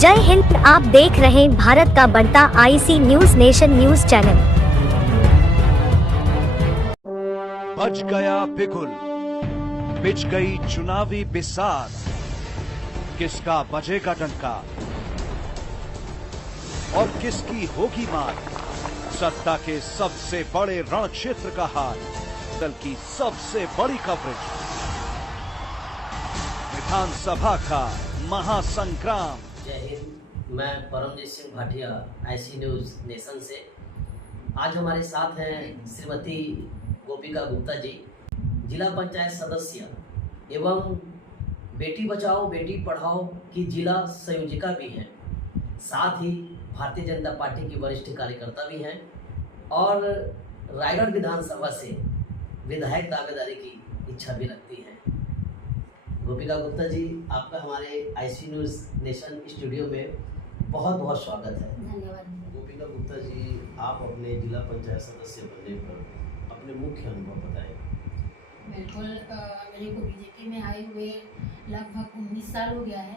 जय हिंद। आप देख रहे हैं भारत का बढ़ता IC News nation news channel. बज गया बिगुल, बिछ गई चुनावी बिसात, किसका बजेगा डंका और किसकी होगी मात। सत्ता के सबसे बड़े रण क्षेत्र का हाल, दल की सबसे बड़ी कवरेज, विधानसभा का महासंग्राम। जय हिंद। मैं Paramjeet Singh Bhatia, IC News Nation से। आज हमारे साथ हैं श्रीमती गोपिका गुप्ता जी, जिला पंचायत सदस्य एवं बेटी बचाओ बेटी पढ़ाओ की जिला संयोजिका भी हैं, साथ ही भारतीय जनता पार्टी की वरिष्ठ कार्यकर्ता भी हैं और रायगढ़ विधानसभा से विधायक दावेदारी की इच्छा भी रखती हैं। गोपिका गुप्ता जी, आपका हमारे आईसी न्यूज नेशन स्टूडियो में बहुत बहुत स्वागत है। धन्यवाद। गोपिका गुप्ता जी, आप अपने जिला पंचायत सदस्य बनने पर अपने मुख्य अनुभव बताएं। बिल्कुल, मेरे को बीजेपी में आए हुए लगभग 19 साल हो गया है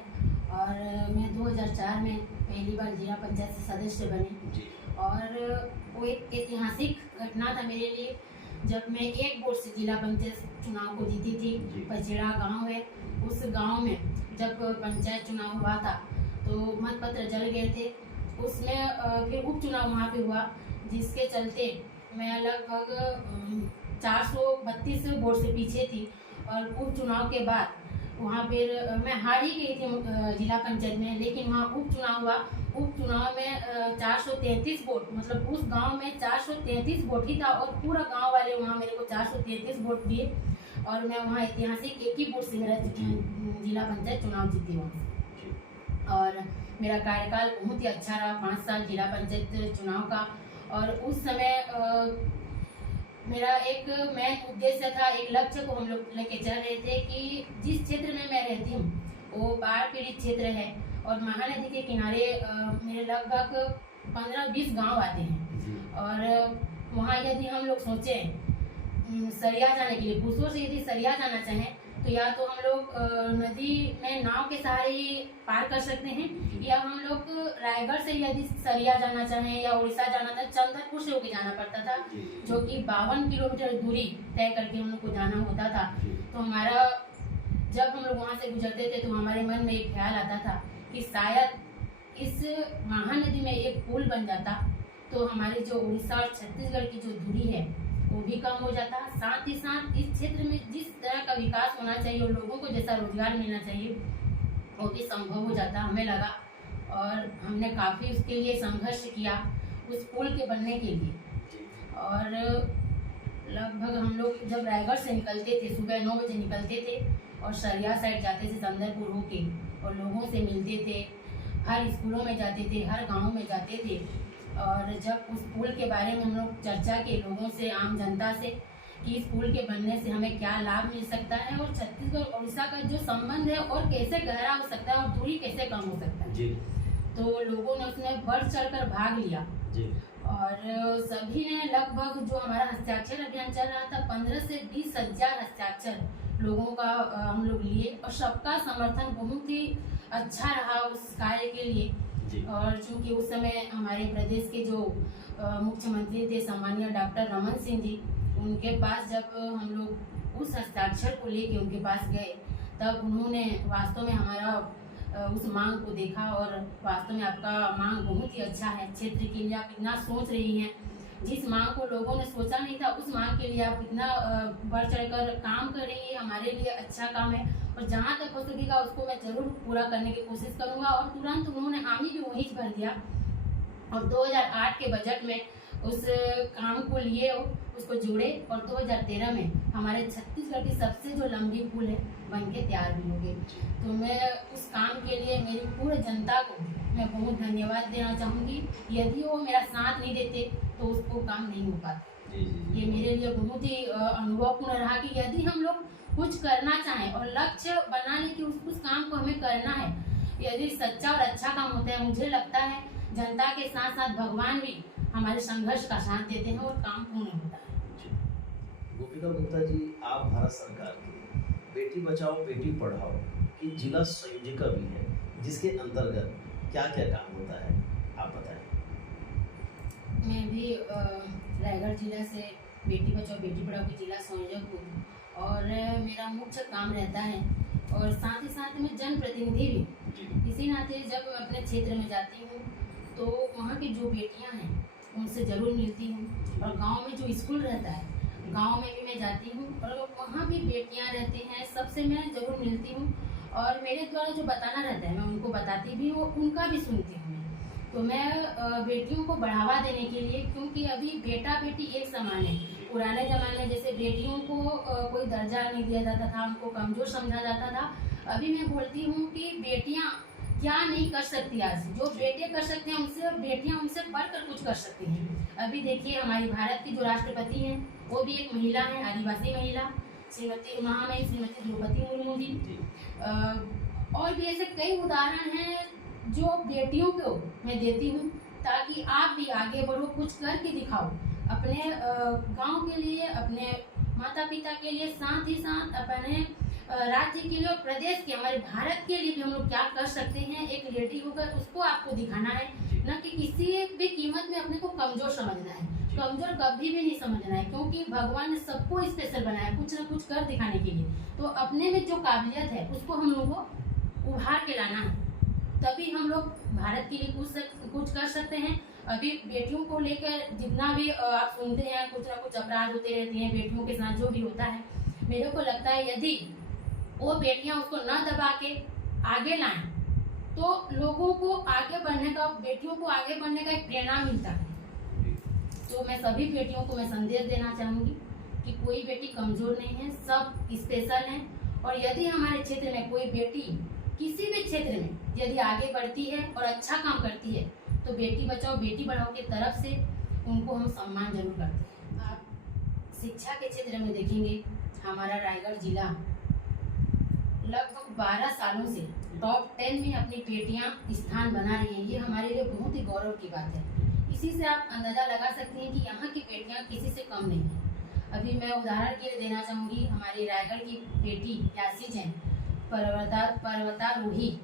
और मैं 2004 में पहली बार जिला पंचायत सदस्य बनी जी। और वो एक ऐतिहासिक घटना था मेरे लिए, जब मैं एक वोट से जिला पंचायत चुनाव को जीती थी। पचेड़ा गांव है, उस गांव में जब पंचायत चुनाव हुआ था तो मतपत्र जल गए थे। उसमें फिर उपचुनाव वहाँ पे हुआ, जिसके चलते मैं लगभग 432 वोट से पीछे थी और उपचुनाव के बाद वहाँ फिर मैं हार ही गई थी जिला पंचायत में, लेकिन वहाँ उपचुनाव हुआ। उपचुनाव में 433 वोट, मतलब उस गांव में 433 वोट ही था और पूरा गांव वाले वहाँ मेरे को 433 वोट दिए और मैं वहाँ ऐतिहासिक एक ही वोट से मेरा जिला पंचायत चुनाव जीती वहाँ। और मेरा कार्यकाल बहुत ही अच्छा रहा, 5 साल जिला पंचायत चुनाव का। और उस समय मेरा एक मेन उद्देश्य था, एक लक्ष्य को हम लोग लेके चल रहे थे कि जिस क्षेत्र में मैं रहती हूँ वो बाढ़ पीड़ित क्षेत्र है और महानदी के किनारे मेरे लगभग 15-20 गांव आते हैं और वहाँ यदि हम लोग सोचें सरिया जाने के लिए, पुसो से यदि सरिया जाना चाहें तो या तो हम लोग नदी में नाव के सहारे ही पार कर सकते हैं, या हम लोग रायगढ़ से यदि सरिया जाना चाहें या उड़ीसा जाना था, चंदनपुर से होकर जाना पड़ता था, जो कि 52 किलोमीटर दूरी तय करके हम लोग को जाना होता था। तो हमारा जब हम लोग वहाँ से गुजरते थे तो हमारे मन में एक ख्याल आता था कि शायद इस महानदी में एक पुल बन जाता तो हमारी जो उड़ीसा और छत्तीसगढ़ की जो दूरी है वो भी कम हो जाता। साथ ही साथ इस क्षेत्र में जिस तरह का विकास होना चाहिए और लोगों को जैसा रोजगार मिलना चाहिए वो भी संभव हो जाता, हमें लगा। और हमने काफ़ी उसके लिए संघर्ष किया उस पुल के बनने के लिए। और लगभग हम लोग जब रायगढ़ से निकलते थे, सुबह 9 बजे निकलते थे और सरिया साइड जाते थे चंदनपुर होके और लोगों से मिलते थे, हर स्कूलों में जाते थे, हर गाँव में जाते थे। और जब उस पुल के बारे में हम लोग चर्चा किए लोगों से, आम जनता से, कि इस पुल के बनने से हमें क्या लाभ मिल सकता है और छत्तीसगढ़ और उड़ीसा का जो संबंध है और कैसे गहरा हो सकता है और दूरी कैसे कम हो सकता है जी। तो लोगों ने उसमें बढ़ चढ़कर भाग लिया जी। और सभी ने लगभग जो हमारा हस्ताक्षर अभियान चल रहा था 15 से 20 हजार हस्ताक्षर लोगों का हम लोग लिए और सबका समर्थन बहुत ही अच्छा रहा उस कार्य के लिए। और चूंकि उस समय हमारे प्रदेश के जो मुख्यमंत्री थे सम्मानीय डॉक्टर रमन सिंह जी, उनके पास जब हम लोग उस हस्ताक्षर को लेके उनके पास गए तब उन्होंने वास्तव में हमारा उस मांग को देखा और वास्तव में आपका मांग बहुत ही अच्छा है, क्षेत्र के लिए आप इतना सोच रही हैं, जिस मांग को लोगों ने सोचा नहीं था उस मांग के लिए आप इतना बढ़ चढ़कर काम कर रही है, हमारे लिए अच्छा काम है और जहाँ तक हो सकेगा उसको मैं जरूर पूरा करने की कोशिश करूँगा। और तुरंत उन्होंने हामी भी वहीं भर दिया और 2008 के बजट में उस काम को लिए उसको जोड़े और 2013 में हमारे छत्तीसगढ़ की सबसे जो लंबी पुल है बन के तैयार भी हो गई। तो मैं उस काम के लिए मेरी पूरे जनता को मैं बहुत धन्यवाद देना चाहूँगी। यदि वो मेरा साथ नहीं देते तो उसको काम नहीं हो पाता। ये मेरे लिए बहुत ही अनुभवपूर्ण रहा कि यदि हम लोग कुछ करना चाहें और लक्ष्य बना लें कि उस काम को हमें करना है, यदि सच्चा और अच्छा काम होता है, मुझे लगता है जनता के साथ साथ भगवान भी हमारे संघर्ष का साथ देते हैं और काम पूर्ण होता है। गोपिका गुप्ता जी, आप भारत सरकार की बेटी बचाओ बेटी पढ़ाओ की जिला संयोजिका भी है, जिसके अंतर्गत क्या क्या काम होता है, आप बताएं। मैं भी रायगढ़ जिला से बेटी बचाओ बेटी पढ़ाओ की जिला संयोजक हूँ और मेरा मुख्य काम रहता है और साथ ही साथ मैं जनप्रतिनिधि भी। इसी नाते जब मैं अपने क्षेत्र में जाती हूँ तो वहाँ की जो बेटियाँ हैं उनसे ज़रूर मिलती हूँ और गांव में जो स्कूल रहता है गांव में भी मैं जाती हूँ और वहाँ भी बेटियाँ रहती हैं, सबसे मैं ज़रूर मिलती हूँ और मेरे द्वारा जो बताना रहता है मैं उनको बताती भी हूँ, उनका भी सुनती हूँ। तो मैं बेटियों को बढ़ावा देने के लिए, क्योंकि अभी बेटा बेटी एक समान है। पुराने ज़माने में जैसे बेटियों को कोई दर्जा नहीं दिया जाता था, उनको कमज़ोर समझा जाता था। अभी मैं बोलती हूँ कि बेटियाँ क्या नहीं कर सकती, आज जो बेटे कर सकते हैं उनसे बेटियाँ उनसे बढ़कर कुछ कर सकती हैं। अभी देखिए हमारी भारत की जो राष्ट्रपति हैं वो भी एक महिला है, आदिवासी महिला, श्रीमती महामहिम श्रीमती द्रौपदी मुर्मू जी। और भी ऐसे कई उदाहरण हैं जो बेटियों को मैं देती हूँ ताकि आप भी आगे बढ़ो, कुछ करके दिखाओ अपने गांव के लिए, अपने माता पिता के लिए, साथ ही साथ अपने राज्य के लिए और प्रदेश के, हमारे भारत के लिए भी हम लोग क्या कर सकते हैं। एक लेडी होकर उसको आपको दिखाना है, न कि किसी भी कीमत में अपने को कमजोर समझना है। कमजोर कभी भी नहीं समझना है, क्योंकि भगवान ने सबको स्पेशल बनाया कुछ ना कुछ कर दिखाने के लिए। तो अपने में जो काबिलियत है उसको हम लोग को उभार के लाना है, तभी हम लोग भारत के लिए कुछ कर सकते हैं। अभी बेटियों को लेकर जितना भी आप सुनते हैं कुछ ना कुछ अपराध होते रहते हैं, बेटियों के साथ जो भी होता है, मेरे को लगता है यदि वो बेटियां उसको न दबा के आगे लाएं तो लोगों को आगे बढ़ने का, बेटियों को आगे बढ़ने का एक प्रेरणा मिलता है। तो मैं सभी बेटियों को मैं संदेश देना चाहूँगी कि कोई बेटी कमज़ोर नहीं है, सब स्पेशल हैं। और यदि हमारे क्षेत्र में कोई बेटी किसी भी क्षेत्र में यदि आगे बढ़ती है और अच्छा काम करती है तो बेटी बचाओ बेटी पढ़ाओ की तरफ से उनको हम सम्मान जरूर करते हैं। आप शिक्षा के क्षेत्र में देखेंगे हमारा रायगढ़ जिला लगभग 12 सालों से टॉप 10 में अपनी बेटियां स्थान बना रही हैं। ये हमारे लिए बहुत ही गौरव की बात है। इसी से आप अंदाज़ा लगा सकते हैं कि यहाँ की बेटियां किसी से कम नहीं हैं। अभी मैं उदाहरण के लिए देना चाहूँगी, हमारी रायगढ़ की बेटी यासी जैन पर्वतारोही,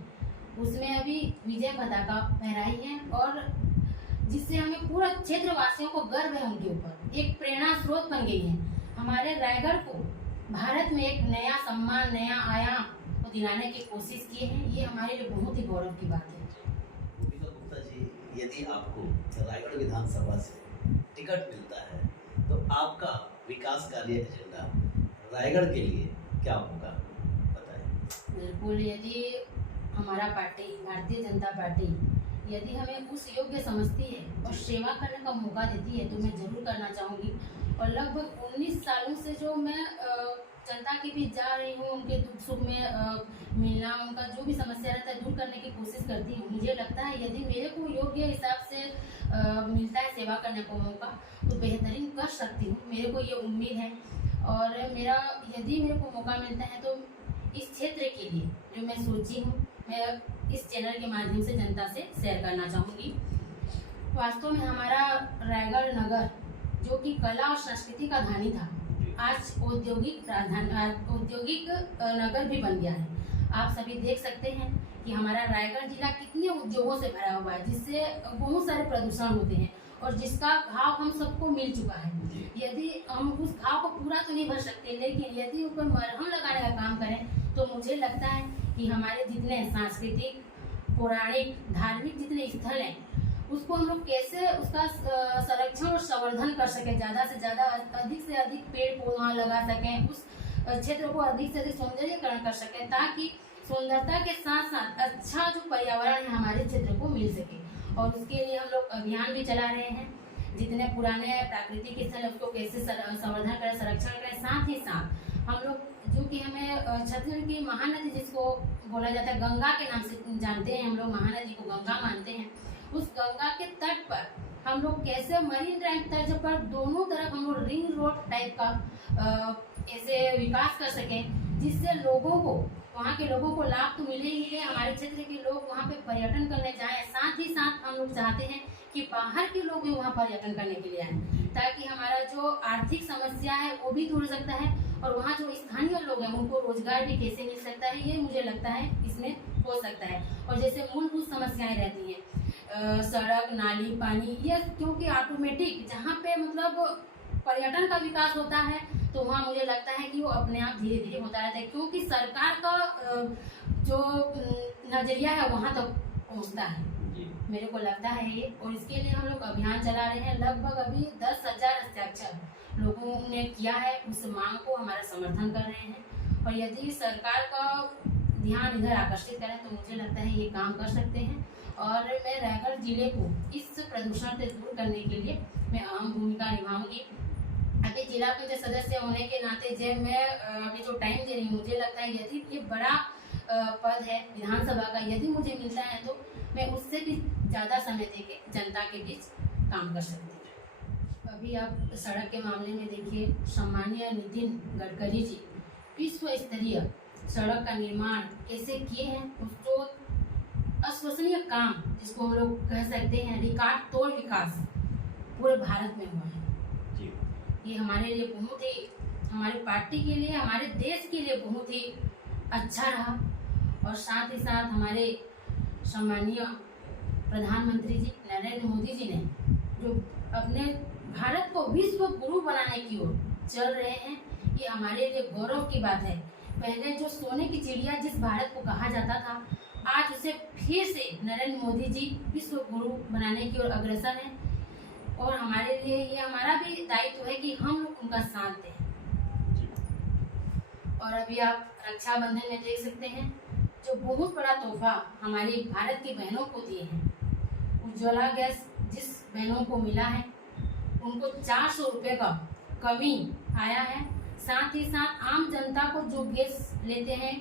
उसमें अभी विजय पताका फहराई है और जिससे हमें पूरा क्षेत्र वासियों को गर्व है, उनके ऊपर एक प्रेरणा स्रोत बन गई है। हमारे रायगढ़ को भारत में एक नया सम्मान, नया आयाम दिलाने की कोशिश की है। ये हमारे लिए बहुत ही गौरव की बात है। गोपिका गुप्ता जी, यदि आपको रायगढ़ विधानसभा से टिकट मिलता है तो आपका विकास कार्य एजेंडा रायगढ़ के लिए क्या होगा, बताएं। बिल्कुल, यदि हमारा पार्टी भारतीय जनता पार्टी यदि हमें उस योग्य समझती है और सेवा करने का मौका देती है तो मैं ज़रूर करना चाहूँगी। और लगभग 19 सालों से जो मैं जनता के बीच जा रही हूँ, उनके दुख सुख में मिलना, उनका जो भी समस्या रहता है दूर करने की कोशिश करती हूँ। मुझे लगता है यदि मेरे को योग्य हिसाब से मिलता है सेवा करने का मौका तो बेहतरीन कर सकती हूँ, मेरे को ये उम्मीद है। और यदि मेरे को मौका मिलता है तो इस क्षेत्र के लिए जो मैं सोची हूँ मैं इस चैनल के माध्यम से जनता से शेयर करना चाहूँगी। वास्तव में हमारा रायगढ़ नगर जो कि कला और संस्कृति का धानी था, आज औद्योगिक नगर भी बन गया है। आप सभी देख सकते हैं कि हमारा रायगढ़ जिला कितने उद्योगों से भरा हुआ है, जिससे बहुत सारे प्रदूषण होते हैं और जिसका घाव हम सबको मिल चुका है। यदि हम उस घाव को पूरा तो नहीं भर सकते, लेकिन यदि ऊपर मरहम लगाने का काम करें तो मुझे लगता है कि हमारे जितने सांस्कृतिक, पौराणिक, धार्मिक जितने स्थल हैं उसको हम लोग कैसे उसका संरक्षण और संवर्धन कर सकें, ज़्यादा से ज़्यादा अधिक से अधिक पेड़ पौधा लगा सकें, उस क्षेत्र को अधिक से अधिक सौंदर्यीकरण कर सकें, ताकि सुंदरता के साथ साथ अच्छा जो पर्यावरण है हमारे क्षेत्र को मिल सके। और उसके लिए हम लोग अभियान भी चला रहे हैं, जितने पुराने प्राकृतिक स्थल है उसको कैसे संवर्धन करें, संरक्षण करें। साथ ही साथ हम लोग जो कि हमें छत्तीसगढ़ की महानदी जिसको बोला जाता है गंगा के नाम से जानते हैं, हम लोग महानदी को गंगा मानते हैं, उस गंगा के तट पर हम लोग कैसे मरीन ड्राइव तर्ज पर दोनों तरफ हम लोग रिंग रोड टाइप का ऐसे विकास कर सकें, जिससे लोगों को, वहाँ के लोगों को लाभ तो मिले ही मिले, हमारे क्षेत्र के लोग वहाँ पे पर्यटन करने जाएं। साथ ही साथ हम लोग चाहते हैं कि बाहर के लोग भी वहाँ पर्यटन करने के लिए आएँ, ताकि हमारा जो आर्थिक समस्या है वो भी दूर हो सकता है और वहाँ जो स्थानीय लोग हैं उनको रोजगार भी कैसे मिल सकता है, ये मुझे लगता है इसमें हो सकता है। और जैसे मूलभूत समस्याएं रहती हैं, सड़क, नाली, पानी, ये क्योंकि ऑटोमेटिक जहाँ पे मतलब पर्यटन का विकास होता है तो वहाँ मुझे लगता है कि वो अपने आप धीरे धीरे होता रहता है, क्योंकि सरकार का जो नजरिया है वहाँ तक पहुँचता है, मेरे को लगता है ये। और इसके लिए हम लोग अभियान चला रहे हैं। लगभग अभी 10,000 हस्ताक्षर लोगों ने किया है। उस मांग को हमारा समर्थन कर रहे हैं, और यदि सरकार का ध्यान इधर आकर्षित करें तो मुझे लगता है ये काम कर सकते हैं। और मैं रायगढ़ जिले को इस प्रदूषण से दूर करने के लिए मैं अहम भूमिका निभाऊंगी। अभी जिला पंचायत सदस्य होने के नाते जब मैं अभी जो टाइम दे रही हूँ, मुझे लगता है यदि ये बड़ा पद है विधानसभा का, यदि मुझे मिलता है तो मैं उससे भी ज़्यादा समय देके जनता के बीच काम कर सकती हूँ। अभी आप सड़क के मामले में देखिए, सम्मानीय नितिन गडकरी जी विश्व स्तरीय सड़क का निर्माण कैसे किए हैं, उसको अविश्वसनीय काम जिसको हम लोग कह सकते हैं रिकॉर्ड तोड़ विकास पूरे भारत में हुआ है। ये हमारे लिए बहुत ही, हमारी पार्टी के लिए, हमारे देश के लिए बहुत ही अच्छा रहा। और साथ ही साथ हमारे सम्मानीय प्रधानमंत्री जी नरेंद्र मोदी जी ने जो अपने भारत को विश्व गुरु बनाने की ओर चल रहे हैं, ये हमारे लिए गौरव की बात है। पहले जो सोने की चिड़िया जिस भारत को कहा जाता था, आज उसे फिर से नरेंद्र मोदी जी विश्व गुरु बनाने की ओर अग्रसर हैं। और हमारे लिए ये हमारा भी दायित्व है कि हम लोग उनका साथ दें। और अभी आप रक्षाबंधन में देख सकते हैं जो बहुत बड़ा तोहफा हमारी भारत की बहनों को दिए हैं। उज्ज्वला गैस जिस बहनों को मिला है उनको 400 रुपये का कमी आया है। साथ ही साथ आम जनता को जो गैस लेते हैं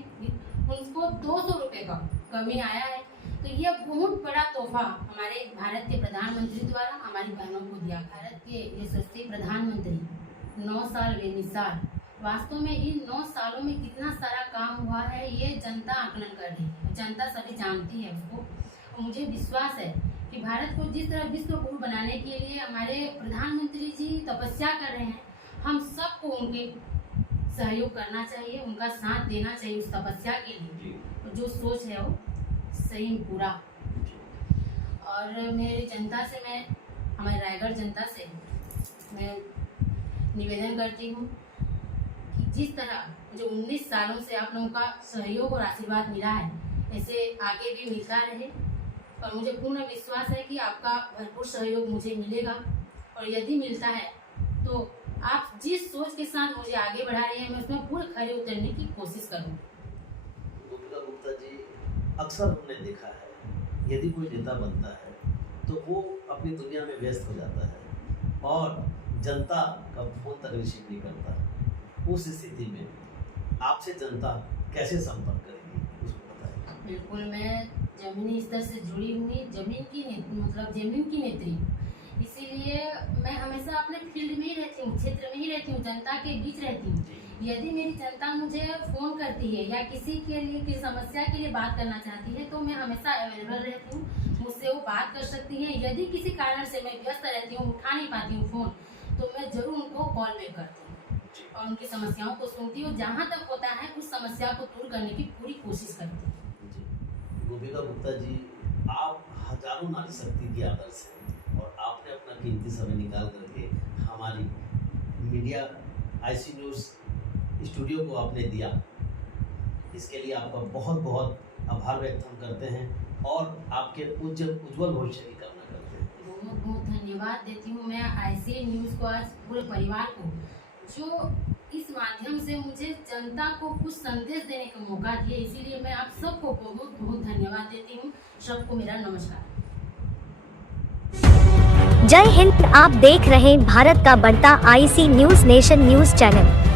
उनको 200 रुपये का कमी आया है। तो यह बहुत बड़ा तोहफा हमारे भारत के प्रधानमंत्री द्वारा हमारी बहनों को दिया। भारत के यशस्वी प्रधानमंत्री 9 साल बेमिसाल, वास्तव में इन 9 सालों में कितना सारा काम हुआ है ये जनता आकलन कर रही है, जनता सभी जानती है उसको। और मुझे विश्वास है कि भारत को जिस तरह विश्व गुरु बनाने के लिए हमारे प्रधानमंत्री जी तपस्या कर रहे हैं, हम सबको उनके सहयोग करना चाहिए, उनका साथ देना चाहिए उस तपस्या के लिए। जो सोच है वो सही पूरा। और मेरी जनता से, मैं हमारे रायगढ़ जनता से मैं निवेदन करती हूँ कि जिस तरह जो 19 सालों से आप लोगों का सहयोग और आशीर्वाद मिला है, ऐसे आगे भी मिलता रहे। और मुझे पूर्ण विश्वास है कि आपका भरपूर सहयोग मुझे मिलेगा। और यदि मिलता है तो आप जिस सोच के साथ मुझे आगे बढ़ा रहे हैं, मैं उसमें पूरे खरे उतरने की कोशिश करूँगी। गोपिका गुप्ता जी, अक्सर हमने देखा है यदि कोई नेता बनता है तो वो अपनी दुनिया में व्यस्त हो जाता है और जनता का फोन तक रिसीव नहीं करता। उस स्थिति में आपसे जनता कैसे संपर्क करेगी, उसको बताइए। बिल्कुल, मैं जमीनी स्तर से जुड़ी हुई जमीन की नेत्री, इसीलिए मैं हमेशा अपने फील्ड में ही रहती हूँ, क्षेत्र में ही रहती हूँ, जनता के बीच रहती हूँ। यदि मेरी जनता मुझे फ़ोन करती है या किसी के लिए किसी समस्या के लिए बात करना चाहती है तो मैं हमेशा अवेलेबल रहती हूँ, मुझसे वो बात कर सकती हैं। यदि किसी कारण से मैं व्यस्त रहती हूँ, उठा नहीं पाती हूँ फ़ोन, तो मैं ज़रूर उनको कॉल बैक करती हूँ और उनकी समस्याओं को सुनती हूँ। जहाँ तक होता है उस समस्या को दूर करने की पूरी कोशिश करती हूँ। गोपिका गुप्ता जी, आप हजारों नारी शक्ति की आदर्श हैं और आपने अपना कीमती समय निकाल करके हमारी मीडिया IC न्यूज़ स्टूडियो को आपने दिया, इसके लिए आपका बहुत बहुत आभार व्यक्त हम करते हैं और आपके उज्जवल भविष्य की कामना करते हैं। बहुत बहुत धन्यवाद देती हूँ मैं IC न्यूज़ को, आज पूरे परिवार को, जो इस माध्यम से मुझे जनता को कुछ संदेश देने का मौका दिए। इसीलिए मैं आप सबको बहुत बहुत धन्यवाद देती हूँ। सबको मेरा नमस्कार। जय हिंद। आप देख रहे हैं भारत का बढ़ता IC news nation news channel.